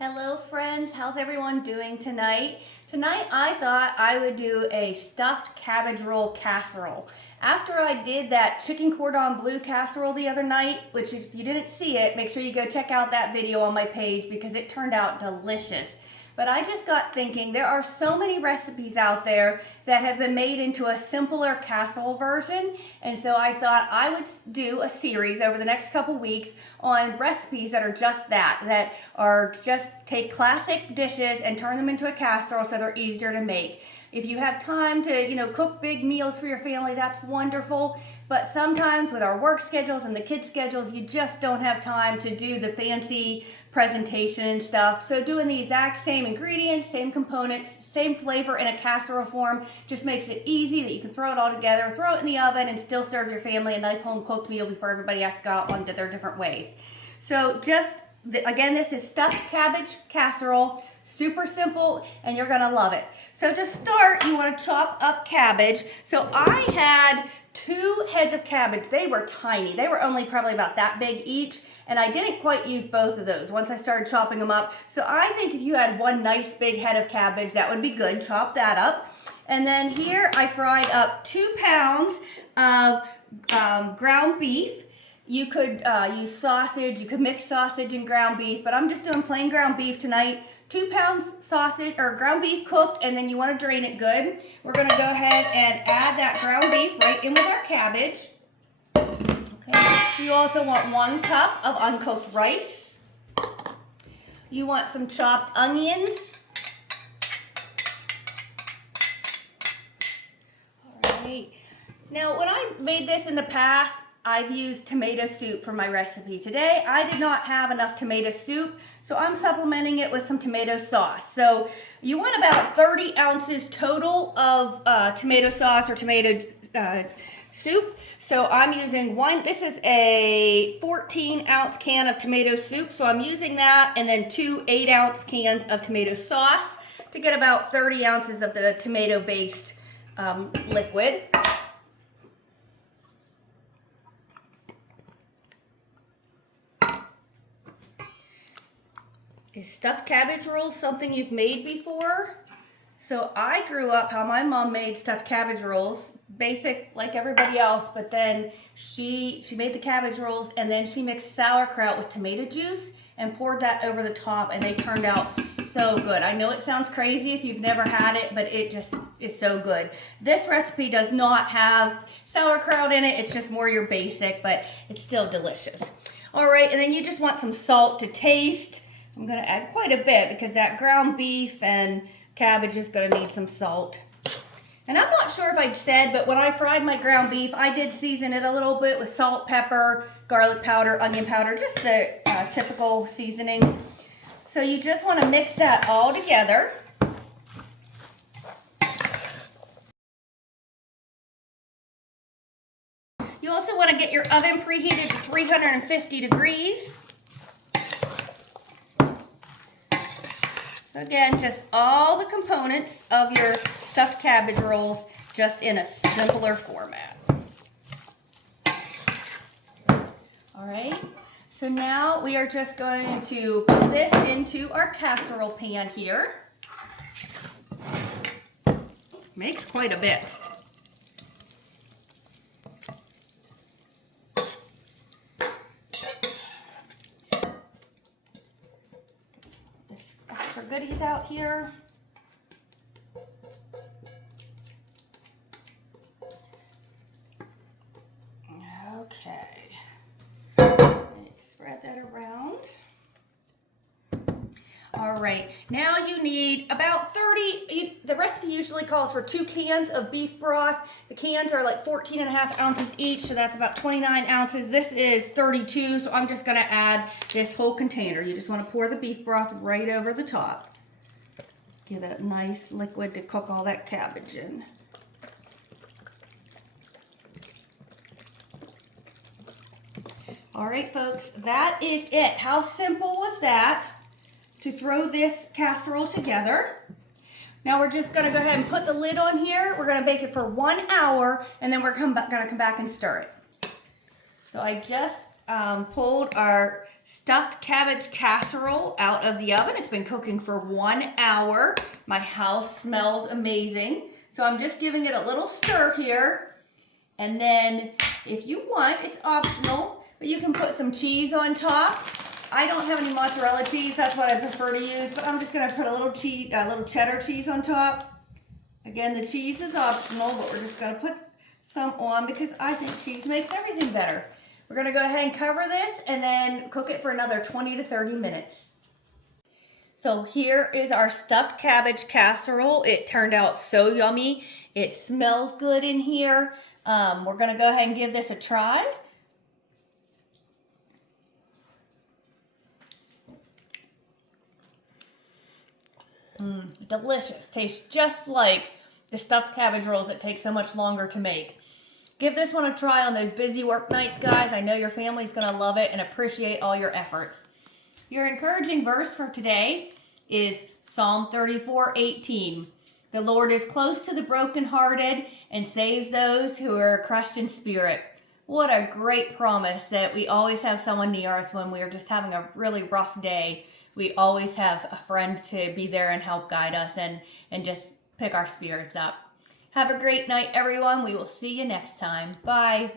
Hello friends, how's everyone doing tonight? Tonight I thought I would do a stuffed cabbage roll casserole. After I did that chicken cordon bleu casserole the other night, which if you didn't see it, make sure you go check out that video on my page because it turned out delicious. But I just got thinking there are so many recipes out there that have been made into a simpler casserole version, and so I thought I would do a series over the next couple weeks on recipes that are just that are just take classic dishes and turn them into a casserole so they're easier to make. If you have time to, cook big meals for your family, that's wonderful. But sometimes with our work schedules and the kids' schedules, you just don't have time to do the fancy presentation and stuff. So doing the exact same ingredients, same components, same flavor in a casserole form just makes it easy that you can throw it all together, throw it in the oven, and still serve your family a nice home-cooked meal before everybody has to go out onto their different ways. So again, this is stuffed cabbage casserole. Super simple, and you're gonna love it. So to start, you want to chop up cabbage. So I had 2 heads of cabbage. They were tiny. They were only probably about that big each, and I didn't quite use both of those once I started chopping them up. So I think if you had one nice big head of cabbage, that would be good. Chop that up. And then here I fried up 2 pounds of ground beef. You could use sausage. You could mix sausage and ground beef, but I'm just doing plain ground beef tonight. 2 pounds sausage or ground beef cooked, and then you want to drain it good. We're going to go ahead and add that ground beef right in with our cabbage. Okay. You also want 1 cup of uncooked rice. You want some chopped onions. All right. Now, when I made this in the past, I've used tomato soup for my recipe. Today, I did not have enough tomato soup, so I'm supplementing it with some tomato sauce. So you want about 30 ounces total of tomato sauce or tomato soup. So I'm using this is a 14-ounce can of tomato soup, so I'm using that, and then 2 8-ounce cans of tomato sauce to get about 30 ounces of the tomato-based liquid. Is stuffed cabbage rolls something you've made before? So I grew up how my mom made stuffed cabbage rolls, basic like everybody else, but then she made the cabbage rolls and then she mixed sauerkraut with tomato juice and poured that over the top, and they turned out so good. I know it sounds crazy if you've never had it, but it just is so good. This recipe does not have sauerkraut in it. It's just more your basic, but it's still delicious. All right, and then you just want some salt to taste. I'm going to add quite a bit because that ground beef and cabbage is going to need some salt. And I'm not sure if I said, but when I fried my ground beef, I did season it a little bit with salt, pepper, garlic powder, onion powder, just the typical seasonings. So you just want to mix that all together. You also want to get your oven preheated to 350 degrees. So again, just all the components of your stuffed cabbage rolls, just in a simpler format. All right, so now we are just going to put this into our casserole pan here. Makes quite a bit. Goodies out here. Okay. Spread that around. All right, now you need about 30, the recipe usually calls for 2 cans of beef broth. The cans are like 14.5 ounces each, so that's about 29 ounces. This is 32, so I'm just gonna add this whole container. You just wanna pour the beef broth right over the top. Give it a nice liquid to cook all that cabbage in. All right, folks, that is it. How simple was that? To throw this casserole together. Now we're just gonna go ahead and put the lid on here. We're gonna bake it for 1 hour, and then we're gonna come back and stir it. So I just pulled our stuffed cabbage casserole out of the oven. It's been cooking for 1 hour. My house smells amazing. So I'm just giving it a little stir here. And then if you want, it's optional, but you can put some cheese on top. I don't have any mozzarella cheese. That's what I prefer to use, but I'm just gonna put a little cheddar cheese on top. Again, the cheese is optional, but we're just gonna put some on because I think cheese makes everything better. We're gonna go ahead and cover this and then cook it for another 20 to 30 minutes. So here is our stuffed cabbage casserole. It turned out so yummy. It smells good in here. We're gonna go ahead and give this a try. Delicious. Tastes just like the stuffed cabbage rolls that take so much longer to make. Give this one a try on those busy work nights, guys. I know your family's going to love it and appreciate all your efforts. Your encouraging verse for today is Psalm 34:18. The Lord is close to the brokenhearted and saves those who are crushed in spirit. What a great promise that we always have someone near us when we're just having a really rough day. We always have a friend to be there and help guide us and just pick our spirits up. Have a great night, everyone. We will see you next time. Bye.